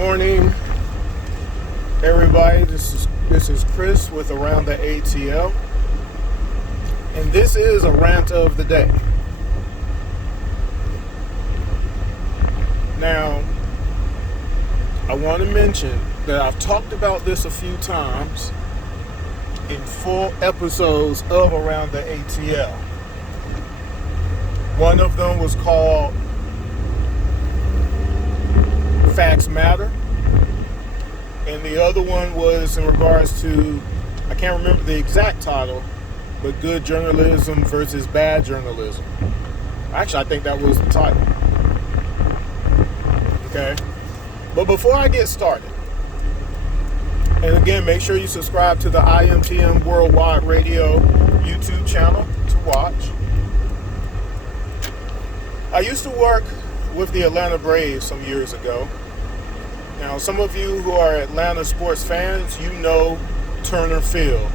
Morning, everybody. This is Chris with Around the ATL, and this is a rant of the day. Now, I want to mention that I've talked about this a few times in full episodes of Around the ATL. One of them was called Facts Matter, and the other one was in regards to, I can't remember the exact title, but good journalism versus bad journalism. Actually, I think that was the title. Okay, but before I get started, and again, make sure you subscribe to the IMTM Worldwide Radio YouTube channel to watch. I used to work with the Atlanta Braves some years ago. Now, some of you who are Atlanta sports fans, you know Turner Field,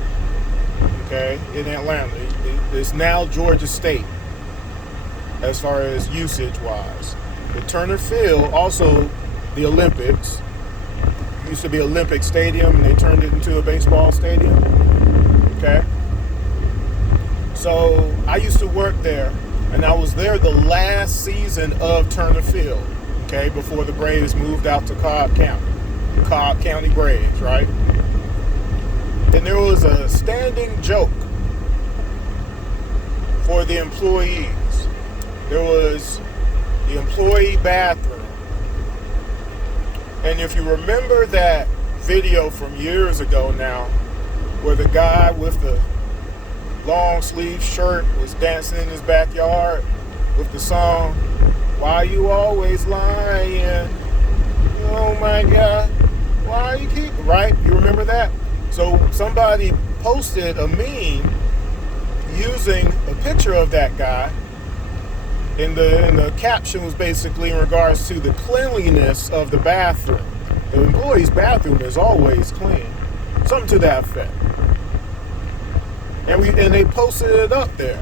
okay, in Atlanta. It's now Georgia State as far as usage-wise. But Turner Field, also the Olympics, used to be Olympic Stadium, and they turned it into a baseball stadium, okay? So I used to work there, and I was there the last season of Turner Field, okay, before the Braves moved out to Cobb County Braves, right? And there was a standing joke for the employees. There was the employee bathroom. And if you remember that video from years ago now, where the guy with the long sleeve shirt was dancing in his backyard with the song, "Why You Always Lying? Oh my God, why you keep," right? You remember that? So somebody posted a meme using a picture of that guy, and the caption was basically in regards to the cleanliness of the bathroom. The employee's bathroom is always clean, something to that effect. And they posted it up there.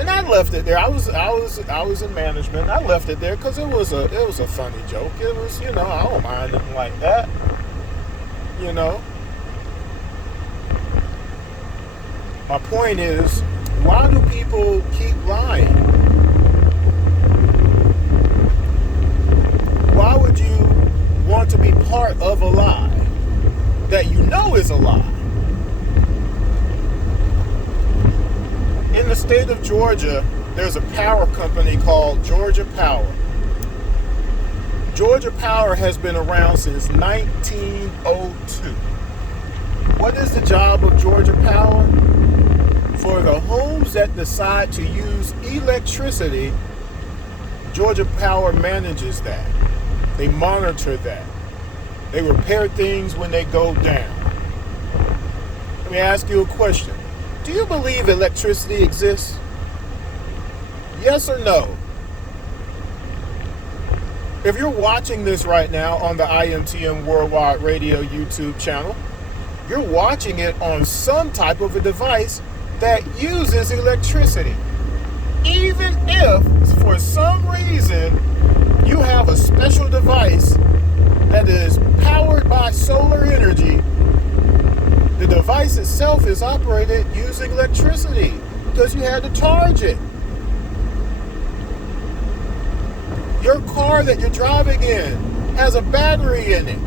And I left it there. I was in management. I left it there because it was a funny joke. It was, I don't mind nothing like that. My point is, why do people keep lying? Why would you want to be part of a lie that you know is a lie? In the state of Georgia, there's a power company called Georgia Power. Georgia Power has been around since 1902. What is the job of Georgia Power? For the homes that decide to use electricity, Georgia Power manages that. They monitor that. They repair things when they go down. Let me ask you a question. Do you believe electricity exists? Yes or no? If you're watching this right now on the IMTM Worldwide Radio YouTube channel, you're watching it on some type of a device that uses electricity. Even if, for some reason, you have a special device that is powered by solar energy, the device itself is operated using electricity because you had to charge it. Your car that you're driving in has a battery in it.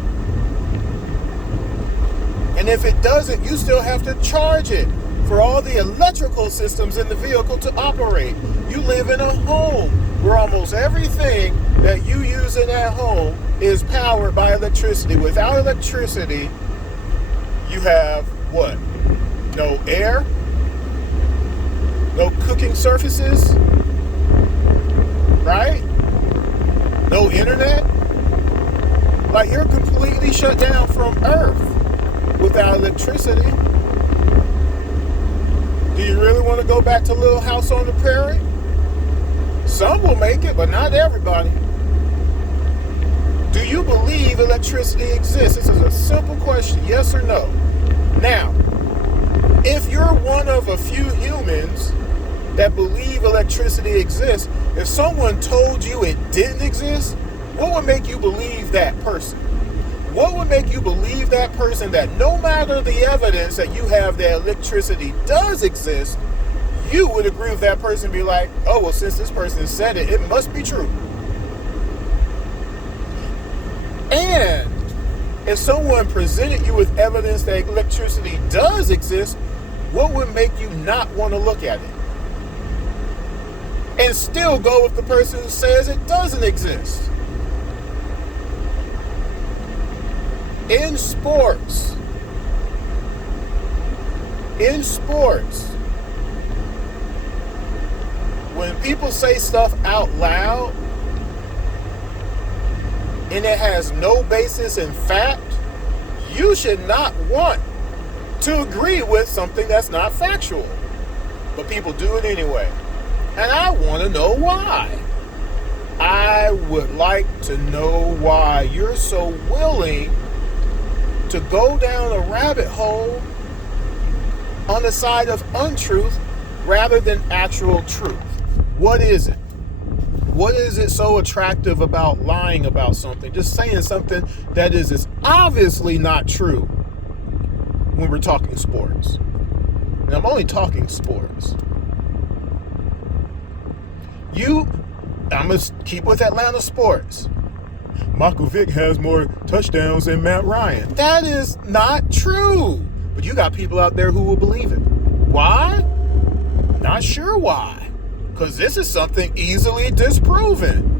And if it doesn't, you still have to charge it for all the electrical systems in the vehicle to operate. You live in a home where almost everything that you use in that home is powered by electricity. Without electricity, you have what? No air? No cooking surfaces? Right? No internet? Like, you're completely shut down from Earth without electricity. Do you really want to go back to Little House on the Prairie? Some will make it, but not everybody. Do you believe electricity exists? This is a simple question, yes or no. Now, if you're one of a few humans that believe electricity exists, if someone told you it didn't exist, What would make you believe that person? What would make you believe that person that no matter the evidence that you have that electricity does exist, you would agree with that person and be like, oh, well, since this person said it, it must be true. And if someone presented you with evidence that electricity does exist, what would make you not want to look at it? And still go with the person who says it doesn't exist. In sports, when people say stuff out loud and it has no basis in fact, you should not want to agree with something that's not factual. But people do it anyway. And I want to know why. I would like to know why you're so willing to go down a rabbit hole on the side of untruth rather than actual truth. What is it? What is it so attractive about lying about something? Just saying something that is obviously not true when we're talking sports. And I'm only talking sports. I'm going to keep with Atlanta sports. Michael Vick has more touchdowns than Matt Ryan. That is not true. But you got people out there who will believe it. Why? Not sure why. Because this is something easily disproven.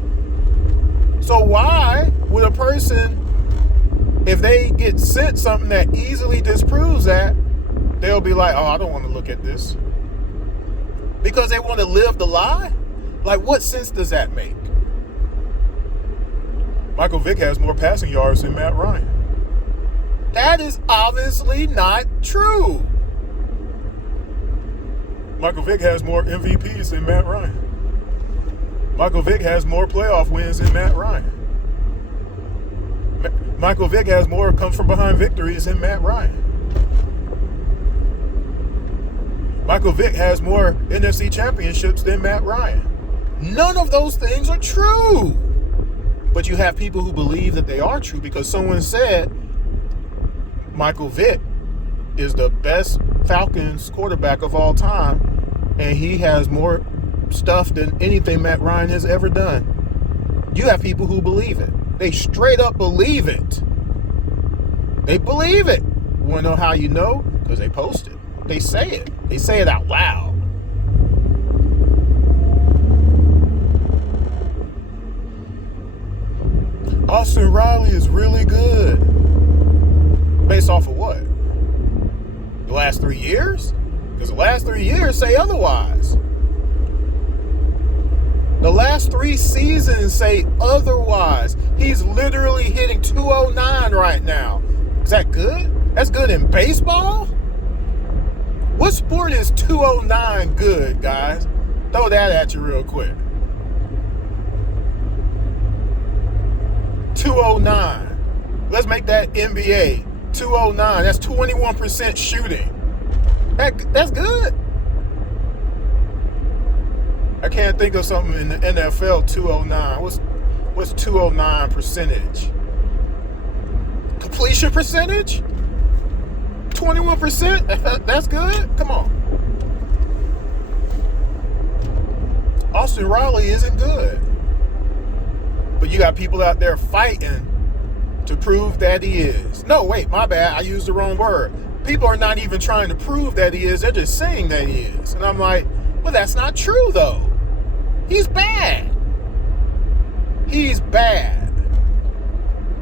So why would a person, if they get sent something that easily disproves that, they'll be like, oh, I don't want to look at this. Because they want to live the lie? Like, what sense does that make? Michael Vick has more passing yards than Matt Ryan. That is obviously not true. Michael Vick has more MVPs than Matt Ryan. Michael Vick has more playoff wins than Matt Ryan. Michael Vick has more come from behind victories than Matt Ryan. Michael Vick has more NFC championships than Matt Ryan. None of those things are true. But you have people who believe that they are true because someone said Michael Vick is the best Falcons quarterback of all time, and he has more stuff than anything Matt Ryan has ever done. You have people who believe it. They straight up believe it. They believe it. You want to know how you know? Because they post it. They say it. They say it out loud. Austin Riley is really good. Based off of what? The last 3 years? Because the last 3 years say otherwise. The last 3 seasons say otherwise. He's literally hitting 209 right now. Is that good? That's good in baseball? What sport is 209 good, guys? Throw that at you real quick. 209. Let's make that NBA. 209. That's 21% shooting. That's good. I can't think of something in the NFL. 209. What's 209 percentage? Completion percentage? 21%? That's good? Come on. Austin Riley isn't good. But you got people out there fighting to prove that he is. No, wait, my bad. I used the wrong word. People are not even trying to prove that he is. They're just saying that he is. And I'm like, well, that's not true, though. He's bad. He's bad.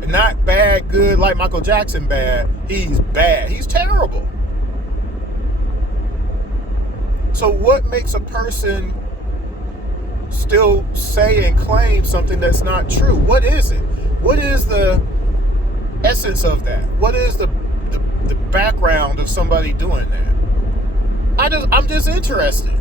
Not bad, good, like Michael Jackson bad. He's bad. He's terrible. So what makes a person still say and claim something that's not true? What is it? What is the essence of that? What is the background of somebody doing that? I'm just interested.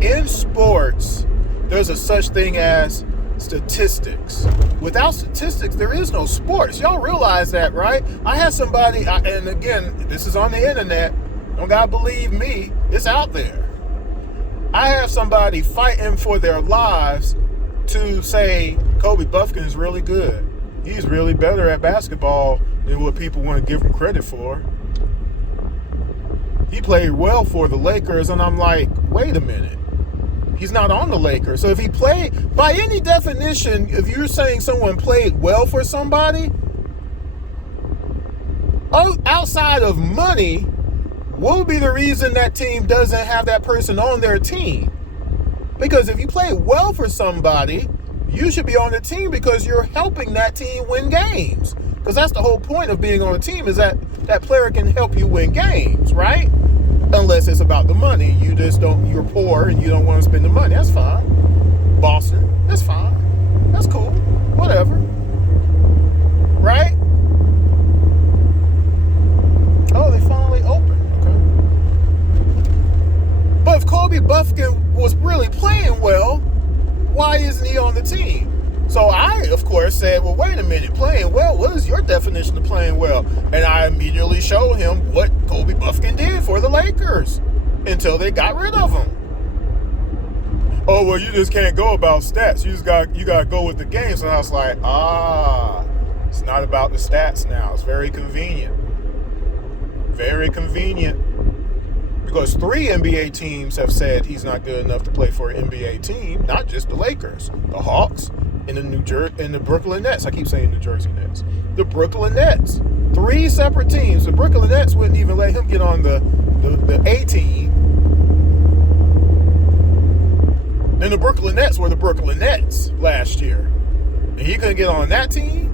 In sports, there's a such thing as statistics. Without statistics, there is no sports. Y'all realize that, right? I had somebody, and again, this is on the internet. Don't gotta believe me. It's out there. I have somebody fighting for their lives to say Kobe Buffkin is really good. He's really better at basketball than what people want to give him credit for. He played well for the Lakers, and I'm like, wait a minute. He's not on the Lakers. So if he played, by any definition, if you're saying someone played well for somebody, outside of money, what would be the reason that team doesn't have that person on their team? Because if you play well for somebody, you should be on the team because you're helping that team win games. Because that's the whole point of being on a team, is that that player can help you win games, right? Unless it's about the money. You're poor and you don't want to spend the money. That's fine. Boston, that's fine. That's cool. Whatever. Right? Oh, they finally opened. Okay. But if Kobe Buffkin was really playing well, why isn't he on the team? So I, of course, said, well, wait a minute, playing well, what is your definition of playing well? And I immediately showed him what Kobe Buffkin did for the Lakers until they got rid of him. Oh, well, you just can't go about stats. You got to go with the games. And I was like, it's not about the stats now. It's very convenient. Very convenient. Because 3 NBA teams have said he's not good enough to play for an NBA team, not just the Lakers, the Hawks, and the Brooklyn Nets. I keep saying New Jersey Nets. The Brooklyn Nets. 3 separate teams. The Brooklyn Nets wouldn't even let him get on the A team. And the Brooklyn Nets were the Brooklyn Nets last year. And he couldn't get on that team?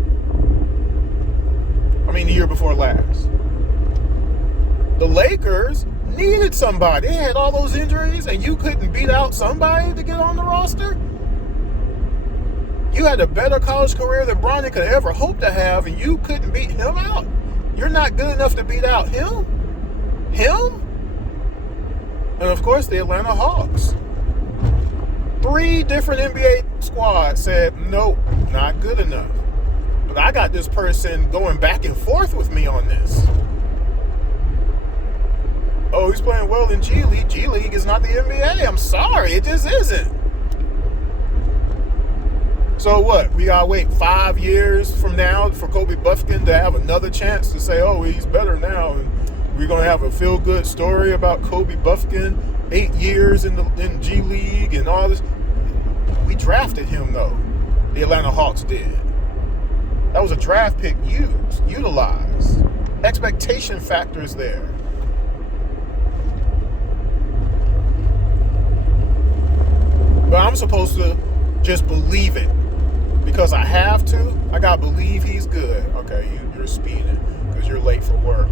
I mean, the year before last. The Lakers needed somebody. They had all those injuries, and you couldn't beat out somebody to get on the roster? You had a better college career than Bronny could ever hope to have, and you couldn't beat him out? You're not good enough to beat out him? Him? And of course, the Atlanta Hawks. 3 different NBA squads said, nope, not good enough. But I got this person going back and forth with me on this. Oh, he's playing well in G League. G League is not the NBA. I'm sorry, it just isn't. So what? We gotta wait 5 years from now for Kobe Buffkin to have another chance to say, oh, he's better now, and we're gonna have a feel-good story about Kobe Buffkin, 8 years in G League and all this. We drafted him though. The Atlanta Hawks did. That was a draft pick utilized. Expectation factors there. But I'm supposed to just believe it because I have to. I gotta believe he's good. Okay, you're speeding because you're late for work.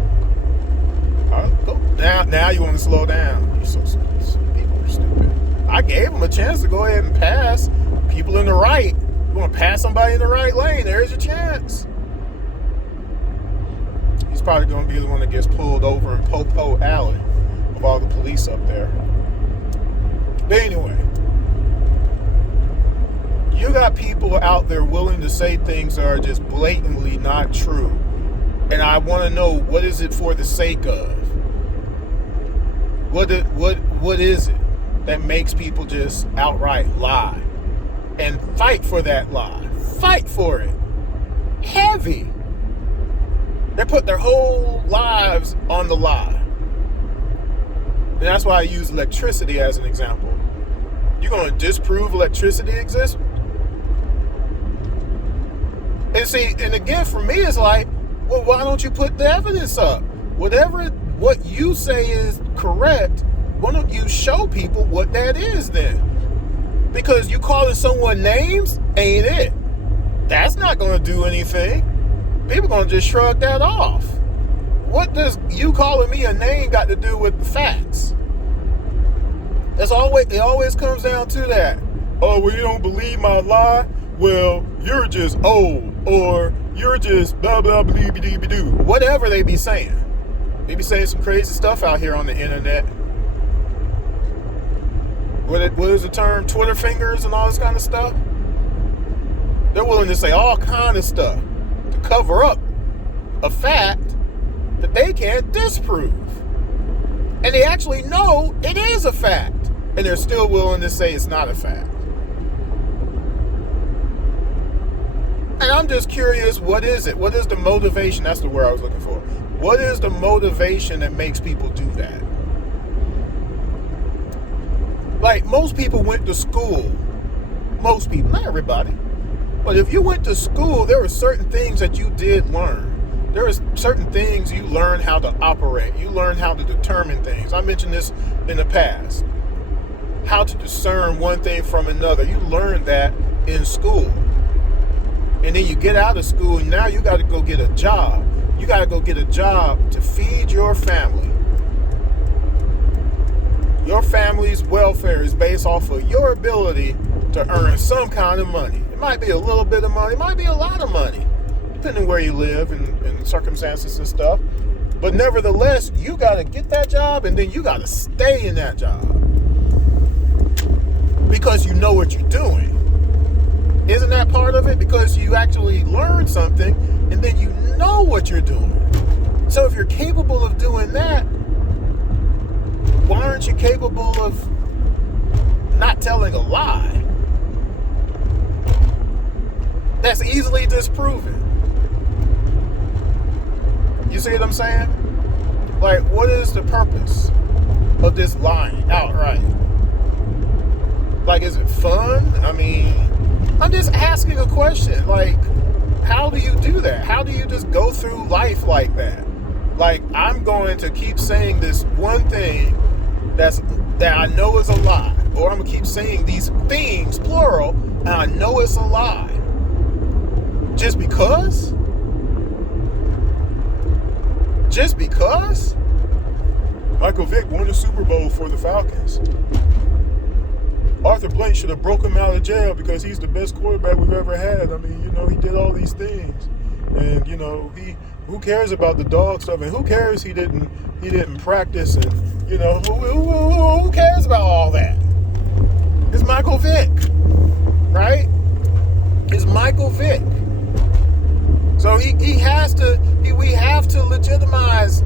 Now you want to slow down. People are stupid. I gave him a chance to go ahead and pass. People in the right. You want to pass somebody in the right lane? There's your chance. He's probably going to be the one that gets pulled over in Popo Alley with all the police up there. But anyway. You got people out there willing to say things that are just blatantly not true. And I want to know, what is it for the sake of? What is it that makes people just outright lie and fight for that lie? Fight for it. Heavy. They put their whole lives on the lie. And that's why I use electricity as an example. You're going to disprove electricity exists? And see, and again, for me, it's like, well, why don't you put the evidence up? What you say is correct, why don't you show people what that is then? Because you calling someone names ain't it. That's not going to do anything. People going to just shrug that off. What does you calling me a name got to do with the facts? It always comes down to that. Oh, well, you don't believe my lie? Well, you're just old, or you're just blah, blah, blah, blah, blah, blah, blah. Whatever they be saying. They be saying some crazy stuff out here on the internet. What is the term? Twitter fingers and all this kind of stuff? They're willing to say all kind of stuff to cover up a fact that they can't disprove. And they actually know it is a fact. And they're still willing to say it's not a fact. And I'm just curious, what is it? What is the motivation? That's the word I was looking for. What is the motivation that makes people do that? Like, most people went to school. Most people, not everybody. But if you went to school, there were certain things that you did learn. There are certain things you learn how to operate. You learn how to determine things. I mentioned this in the past. How to discern one thing from another. You learn that in school. And then you get out of school and now you got to go get a job. You got to go get a job to feed your family. Your family's welfare is based off of your ability to earn some kind of money. It might be a little bit of money, it might be a lot of money, depending where you live and circumstances and stuff. But nevertheless, you got to get that job and then you got to stay in that job. Because you know what you're doing. Isn't that part of it? Because you actually learned something and then you know what you're doing. So if you're capable of doing that, why aren't you capable of not telling a lie? That's easily disproven. You see what I'm saying? Like, what is the purpose of this lying outright? Like, is it fun? I mean, I'm just asking a question. Like, how do you do that? How do you just go through life like that? Like, I'm going to keep saying this one thing that I know is a lie. Or I'm going to keep saying these things, plural, and I know it's a lie. Just because? Just because? Michael Vick won the Super Bowl for the Falcons. Arthur Blank should have broke him out of jail because he's the best quarterback we've ever had. I mean, he did all these things. And, who cares about the dog stuff? And who cares he didn't practice? And, who cares about all that? It's Michael Vick, right? It's Michael Vick. So we have to legitimize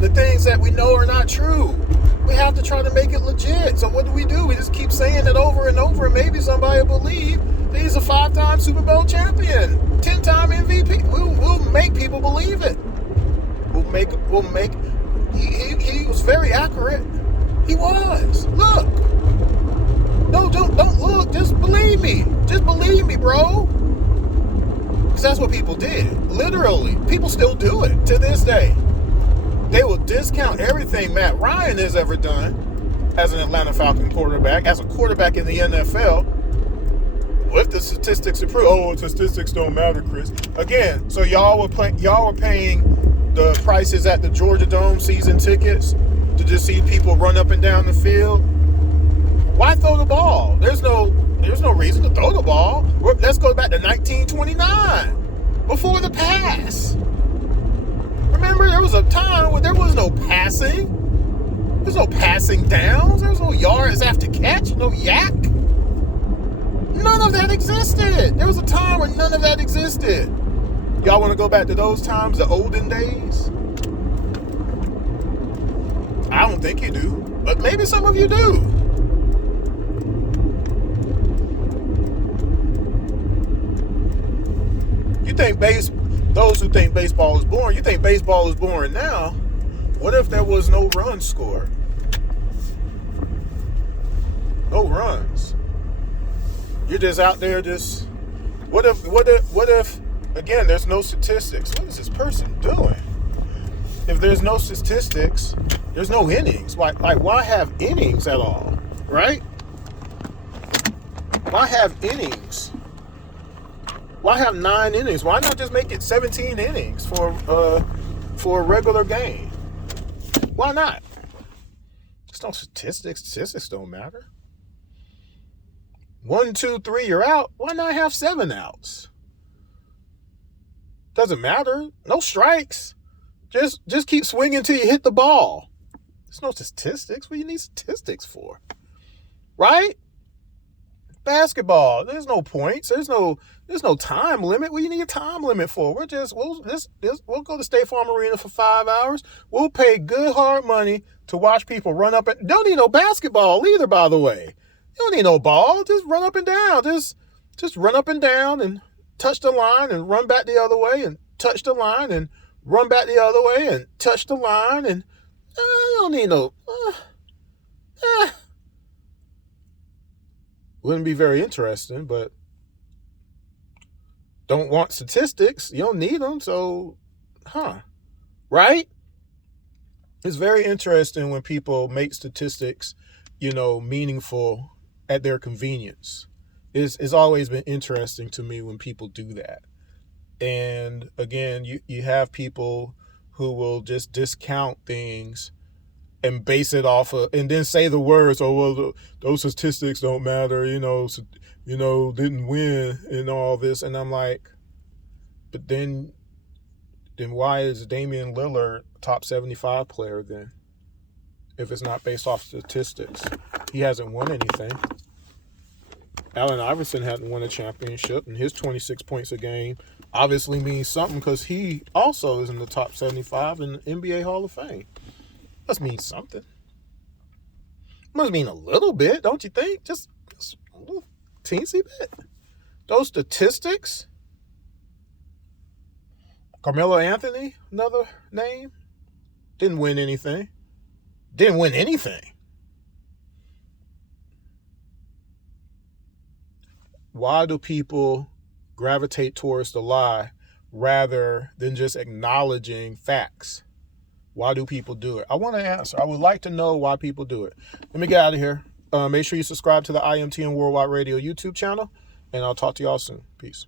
the things that we know are not true. We have to try to make it legit. So what do? We just keep saying it over and over, and maybe somebody will believe that he's a 5-time Super Bowl champion, 10-time MVP. We'll make people believe it. He was very accurate. He was. Look. No, don't look. Just believe me. Just believe me, bro. Because that's what people did. Literally. People still do it to this day. They will discount everything Matt Ryan has ever done as an Atlanta Falcon quarterback, as a quarterback in the NFL. If the statistics are true, statistics don't matter, Chris. Again, so y'all were paying the prices at the Georgia Dome season tickets to just see people run up and down the field. Why throw the ball? There's no reason to throw the ball. Let's go back to 1929, before the pass. Remember, there was a time where there was no passing. There's no passing downs. There was no yards after catch, no yak. None of that existed. There was a time where none of that existed. Y'all want to go back to those times, the olden days? I don't think you do, but maybe some of you do. You think those who think baseball is boring, you think baseball is boring now. What if there was no runs scored? No runs. You're just out there what if again, there's no statistics. What is this person doing? If there's no statistics, there's no innings. Like why have innings at all? Right? Why have innings? Why have 9 innings? Why not just make it 17 innings for a regular game? Why not? There's no statistics. Statistics don't matter. 1, 2, 3, you're out. Why not have 7 outs? Doesn't matter. No strikes. Just keep swinging till you hit the ball. There's no statistics. What do you need statistics for? Right? Basketball. There's no points. There's no time limit. What do you need a time limit for? We'll go to State Farm Arena for 5 hours. We'll pay good hard money to watch people run up and don't need no basketball either, by the way. You don't need no ball. Just run up and down. Just run up and down and touch the line and run back the other way and touch the line and run back the other way and touch the line and you don't need no. Wouldn't be very interesting, but don't want statistics. You don't need them, so, right? It's very interesting when people make statistics, meaningful at their convenience. It's always been interesting to me when people do that. And again, you have people who will just discount things and base it off of, and then say the words, oh, well, those statistics don't matter, didn't win and all this. And I'm like, but then why is Damian Lillard a top 75 player then? If it's not based off statistics. He hasn't won anything. Allen Iverson hadn't won a championship, and his 26 points a game obviously means something because he also is in the top 75 in the NBA Hall of Fame. Must mean something. Must mean a little bit, don't you think? Just a little teensy bit. Those statistics. Carmelo Anthony, another name. Didn't win anything. Why do people gravitate towards the lie rather than just acknowledging facts? Why do people do it? I want to answer. I would like to know why people do it. Let me get out of here. Make sure you subscribe to the IMTN Worldwide Radio YouTube channel, and I'll talk to y'all soon. Peace.